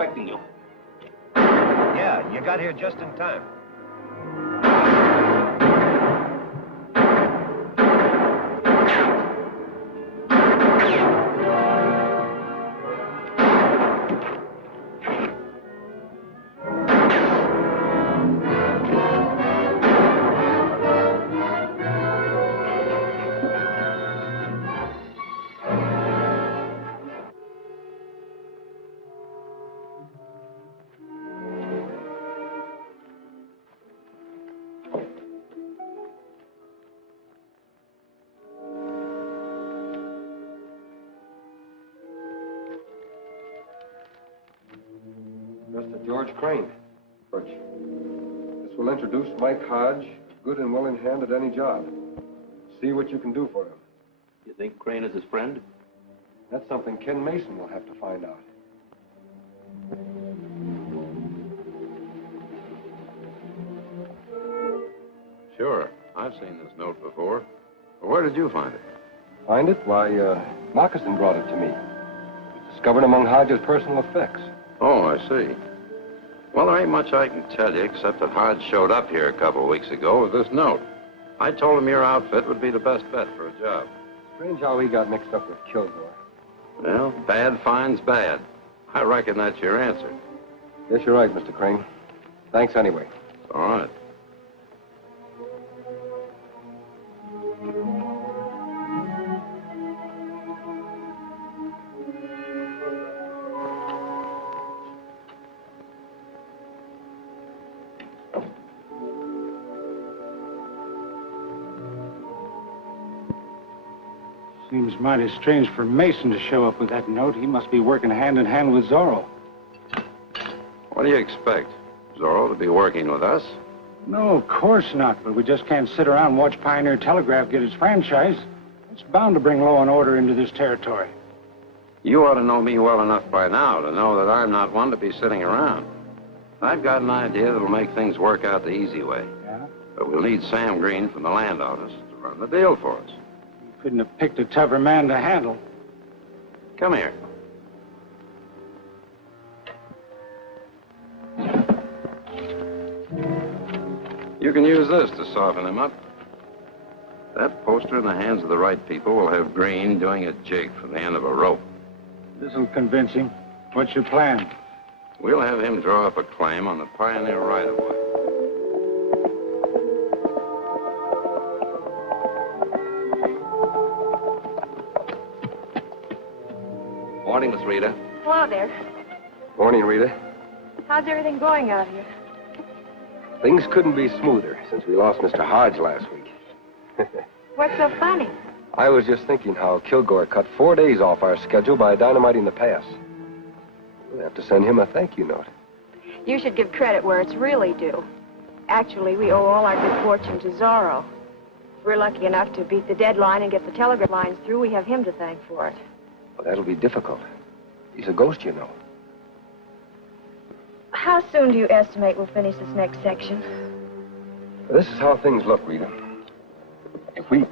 expecting you. Yeah, you got here just in time. Mr. George Crane, Birch. This will introduce Mike Hodge, good and well in hand at any job. See what you can do for him. You think Crane is his friend? That's something Ken Mason will have to find out. Sure. I've seen this note before. Well, where did you find it? Find it? Why, Moccasin brought it to me. It was discovered among Hodge's personal effects. Oh, I see. Well, there ain't much I can tell you, except that Hodge showed up here a couple of weeks ago with this note. I told him your outfit would be the best bet for a job. Strange how he got mixed up with Kilgore. Well, bad finds bad. I reckon that's your answer. Yes, you're right, Mr. Crane. Thanks anyway. All right. Seems mighty strange for Mason to show up with that note. He must be working hand in hand with Zorro. What do you expect? Zorro to be working with us? No, of course not. But we just can't sit around and watch Pioneer Telegraph get its franchise. It's bound to bring law and order into this territory. You ought to know me well enough by now to know that I'm not one to be sitting around. I've got an idea that'll make things work out the easy way. Yeah? But we'll need Sam Green from the land office to run the deal for us. Couldn't have picked a tougher man to handle. Come here. You can use this to soften him up. That poster in the hands of the right people will have Green doing a jig from the end of a rope. This'll convince him. What's your plan? We'll have him draw up a claim on the Pioneer right-of-way. Morning, Miss Rita. Hello there. Morning, Rita. How's everything going out here? Things couldn't be smoother since we lost Mr. Hodge last week. What's so funny? I was just thinking how Kilgore cut 4 days off our schedule by dynamiting the pass. We'll have to send him a thank you note. You should give credit where it's really due. Actually, we owe all our good fortune to Zorro. If we're lucky enough to beat the deadline and get the telegraph lines through, we have him to thank for it. Well, that'll be difficult. He's a ghost, you know. How soon do you estimate we'll finish this next section? This is how things look, Rita. If we...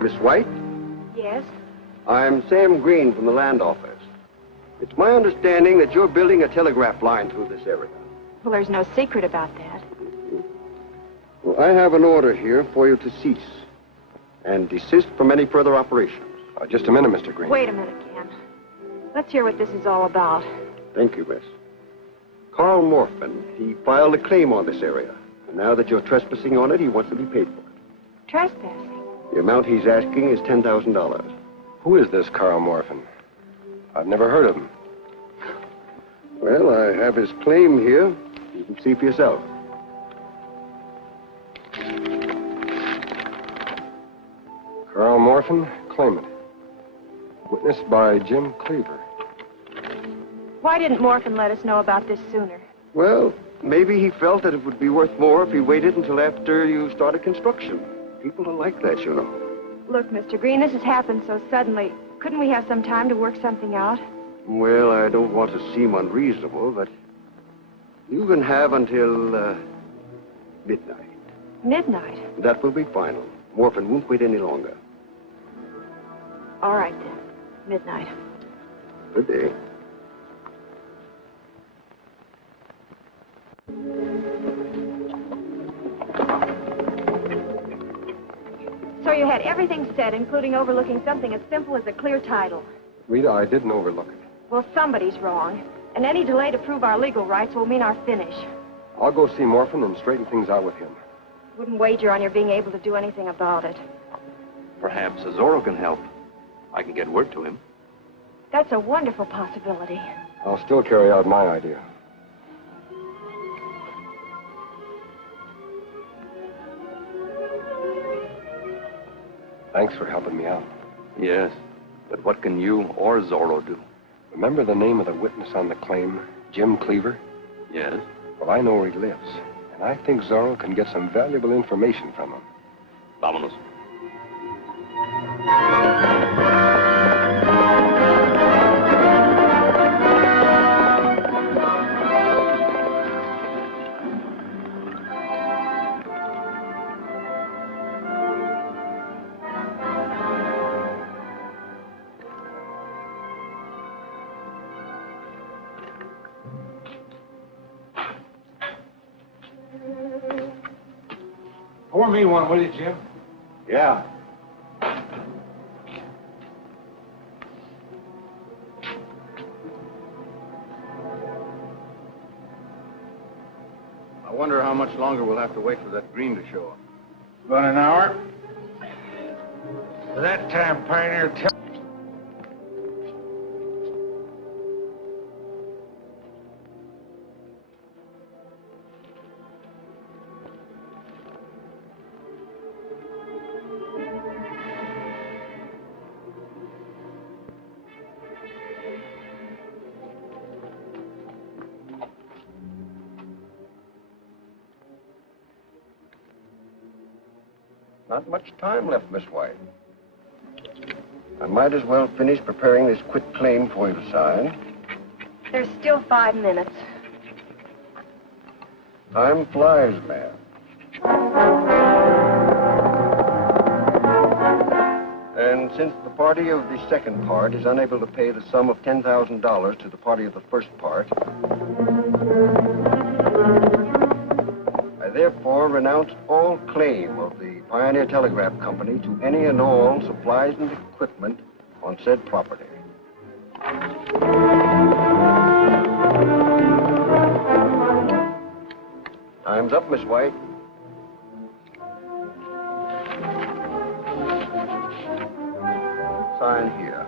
Miss White? Yes? I'm Sam Green from the land office. It's my understanding that you're building a telegraph line through this area. Well, there's no secret about that. Well, I have an order here for you to cease and desist from any further operations. Just a minute, Mr. Green. Wait a minute, Ken. Let's hear what this is all about. Thank you, miss. Carl Morphin, he filed a claim on this area. And now that you're trespassing on it, he wants to be paid for it. Trespassing? The amount he's asking is $10,000. Who is this Carl Morphin? I've never heard of him. Well, I have his claim here. You can see for yourself. Carl Morphin, claimant. Witnessed by Jim Cleaver. Why didn't Morphin let us know about this sooner? Well, maybe he felt that it would be worth more if he waited until after you started construction. People are like that, you know. Look, Mr. Green, this has happened so suddenly. Couldn't we have some time to work something out? Well, I don't want to seem unreasonable, but you can have until midnight. Midnight. That will be final. Morphin won't wait any longer. All right, then. Midnight. Good day. So you had everything said, including overlooking something as simple as a clear title. Rita, I didn't overlook it. Well, somebody's wrong. And any delay to prove our legal rights will mean our finish. I'll go see Morphin and straighten things out with him. Wouldn't wager on your being able to do anything about it. Perhaps Zorro can help. I can get word to him. That's a wonderful possibility. I'll still carry out my idea. Thanks for helping me out. Yes, but what can you or Zorro do? Remember the name of the witness on the claim, Jim Cleaver? Yes? Well, I know where he lives, and I think Zorro can get some valuable information from him. Vámonos. Pour me one, will you, Jim? Yeah. I wonder how much longer we'll have to wait for that green to show up. About an hour. By that time, Pioneer, Not much time left, Miss White. I might as well finish preparing this quit claim for you to sign. There's still 5 minutes. Time flies, ma'am. And since the party of the second part is unable to pay the sum of $10,000 to the party of the first part, I therefore renounce all claim of the Pioneer Telegraph Company to any and all supplies and equipment on said property. Time's up, Miss White. Sign here.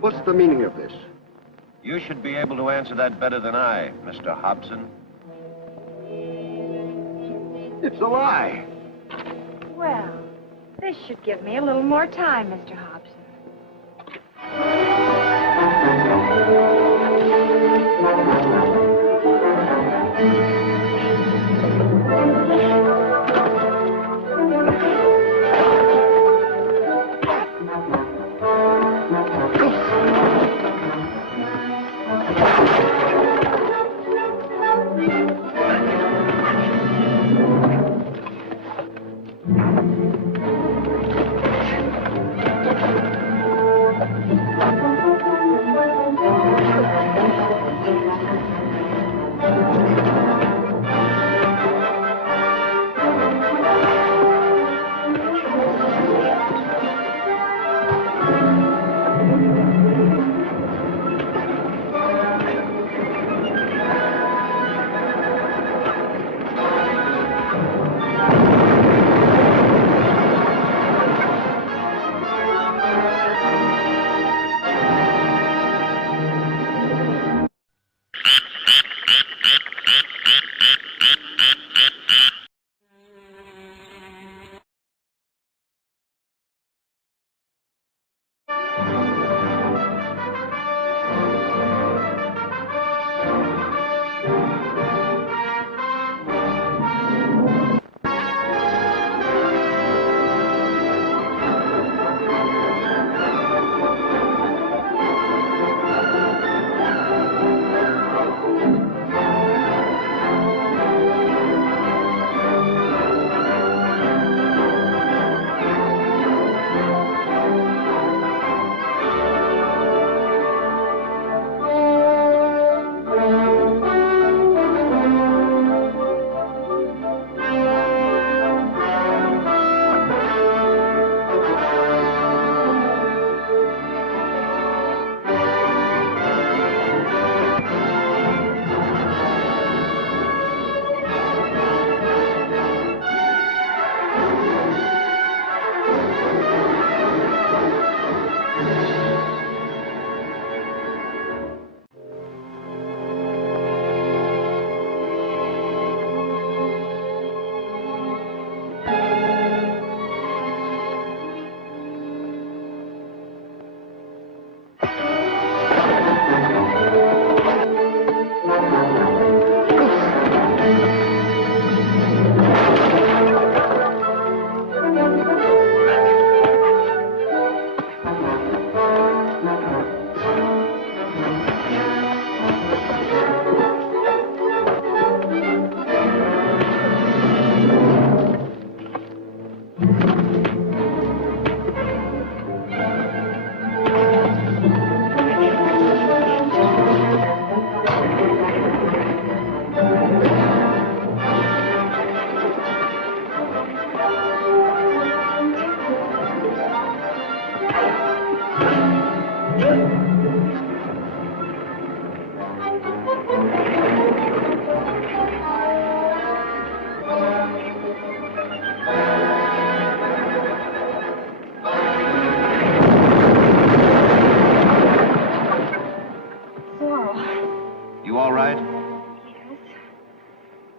What's the meaning of this? You should be able to answer that better than I, Mr. Hobson. It's a lie. Well, this should give me a little more time, Mr. Hobson.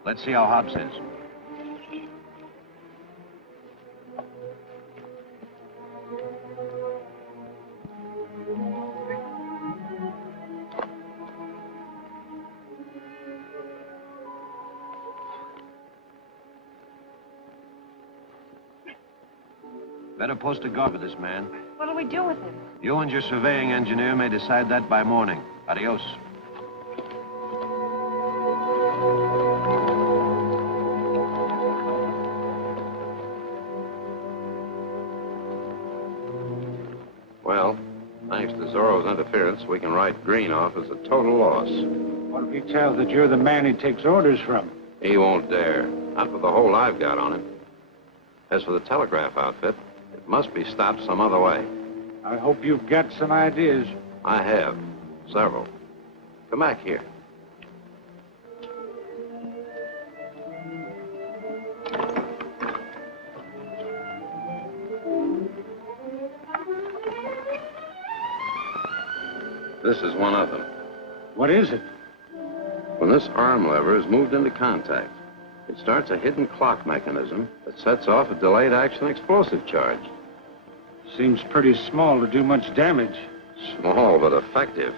Let's see how Hobbs is. Better post a guard with this man. What'll we do with him? You and your surveying engineer may decide that by morning. Adios. Well, thanks to Zorro's interference, we can write Green off as a total loss. What if he tells that you're the man he takes orders from? He won't dare. Not with the hold I've got on him. As for the telegraph outfit, it must be stopped some other way. I hope you've got some ideas. I have. Several. Come back here. This is one of them. What is it? When this arm lever is moved into contact, it starts a hidden clock mechanism that sets off a delayed action explosive charge. Seems pretty small to do much damage. Small but effective.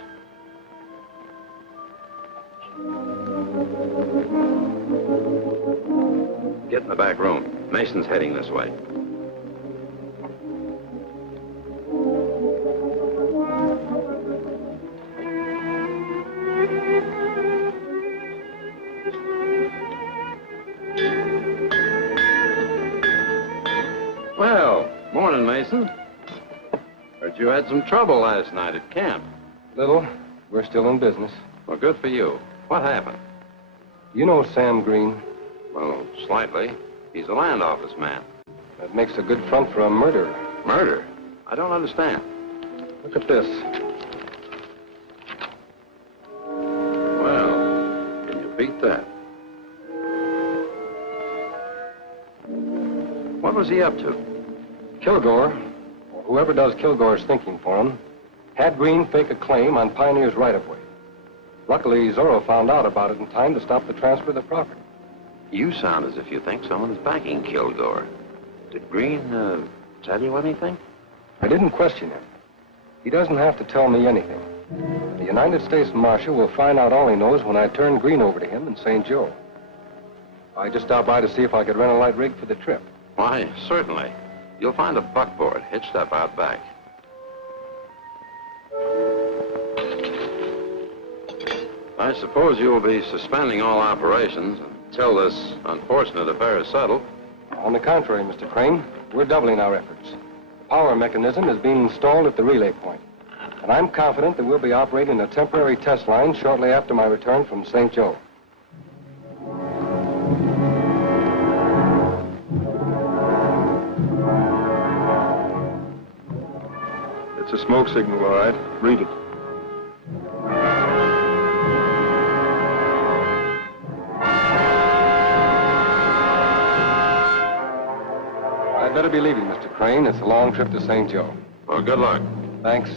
Get in the back room. Mason's heading this way. Well, morning, Mason. Heard you had some trouble last night at camp. Little. We're still in business. Well, good for you. What happened? You know Sam Green? Well, slightly. He's a land office man. That makes a good front for a murderer. Murder? I don't understand. Look at this. Well, can you beat that? What was he up to? Kilgore, or whoever does Kilgore's thinking for him, had Green fake a claim on Pioneer's right-of-way. Luckily, Zorro found out about it in time to stop the transfer of the property. You sound as if you think someone is backing Kilgore. Did Green, tell you anything? I didn't question him. He doesn't have to tell me anything. The United States Marshal will find out all he knows when I turn Green over to him in St. Joe. I just stopped by to see if I could rent a light rig for the trip. Why, certainly. You'll find a buckboard hitched up out back. I suppose you'll be suspending all operations until this unfortunate affair is settled. On the contrary, Mr. Crane, we're doubling our efforts. The power mechanism is being installed at the relay point, and I'm confident that we'll be operating a temporary test line shortly after my return from St. Joe. It's a smoke signal, all right. Read it. I'd better be leaving, Mr. Crane. It's a long trip to St. Joe. Well, good luck. Thanks.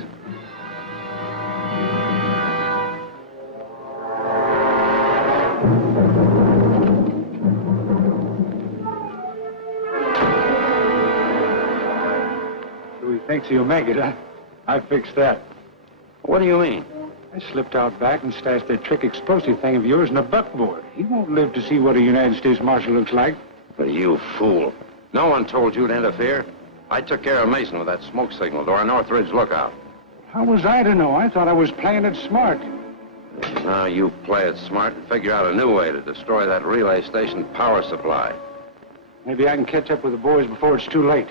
So he thinks he'll make it, huh? I fixed that. What do you mean? I slipped out back and stashed that trick explosive thing of yours in a buckboard. He won't live to see what a United States Marshal looks like. But you fool. No one told you to interfere. I took care of Mason with that smoke signal to our Northridge lookout. How was I to know? I thought I was playing it smart. Now you play it smart and figure out a new way to destroy that relay station power supply. Maybe I can catch up with the boys before it's too late.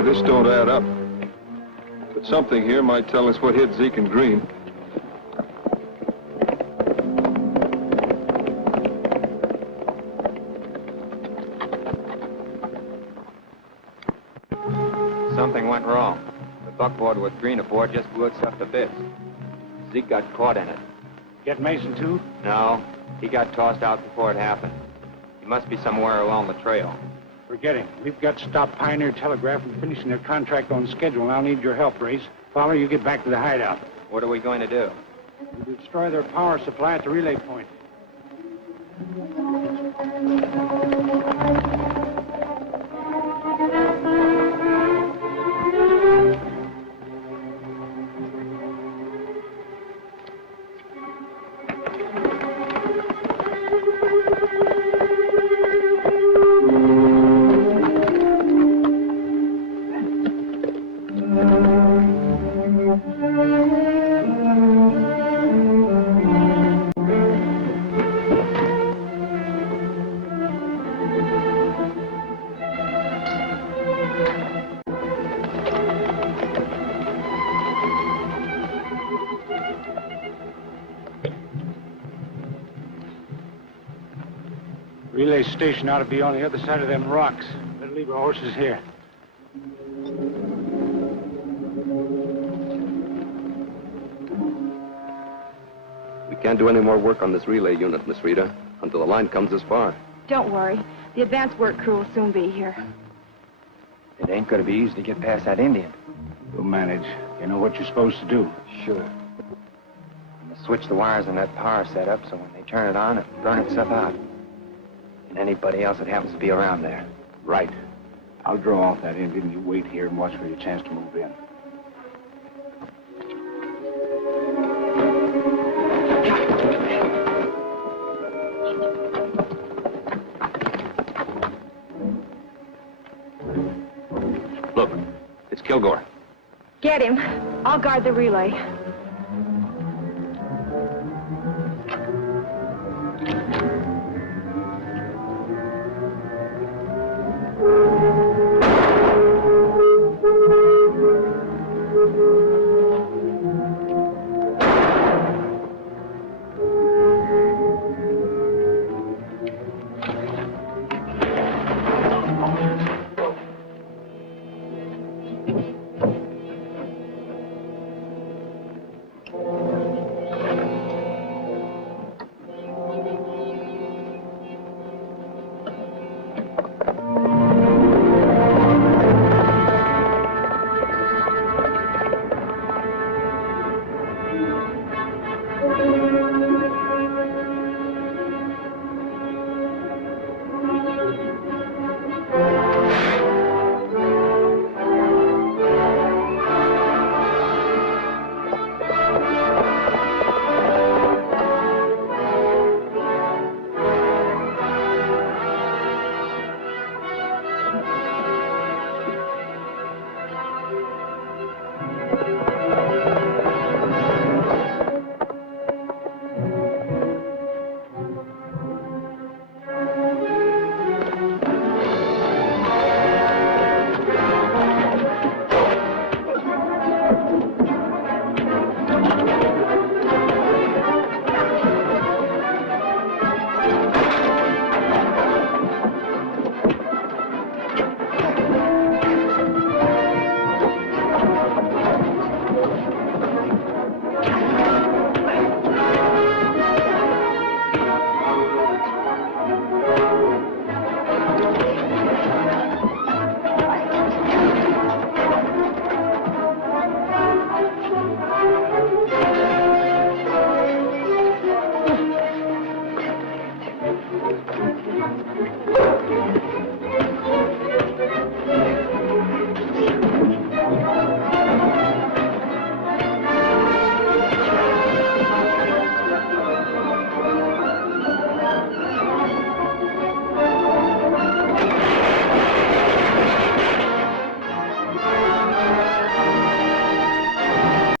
Hey, this don't add up. But something here might tell us what hit Zeke and Green. Something went wrong. The buckboard with Green aboard just blew itself to bits. Zeke got caught in it. Get Mason, too? No, he got tossed out before it happened. He must be somewhere along the trail. Forget him. We've got to stop Pioneer Telegraph from finishing their contract on schedule, and I'll need your help, Race. Fowler, you get back to the hideout. What are we going to do? We'll destroy their power supply at the relay point. Relay station ought to be on the other side of them rocks. Better leave our horses here. We can't do any more work on this relay unit, Miss Rita, until the line comes this far. Don't worry. The advance work crew will soon be here. It ain't going to be easy to get past that Indian. We'll manage. You know what you're supposed to do. Sure. I'm going to switch the wires on that power setup so when they turn it on, it'll burn itself out. And anybody else that happens to be around there. Right. I'll draw off that Indian. You wait here and watch for your chance to move in. Look, it's Kilgore. Get him. I'll guard the relay.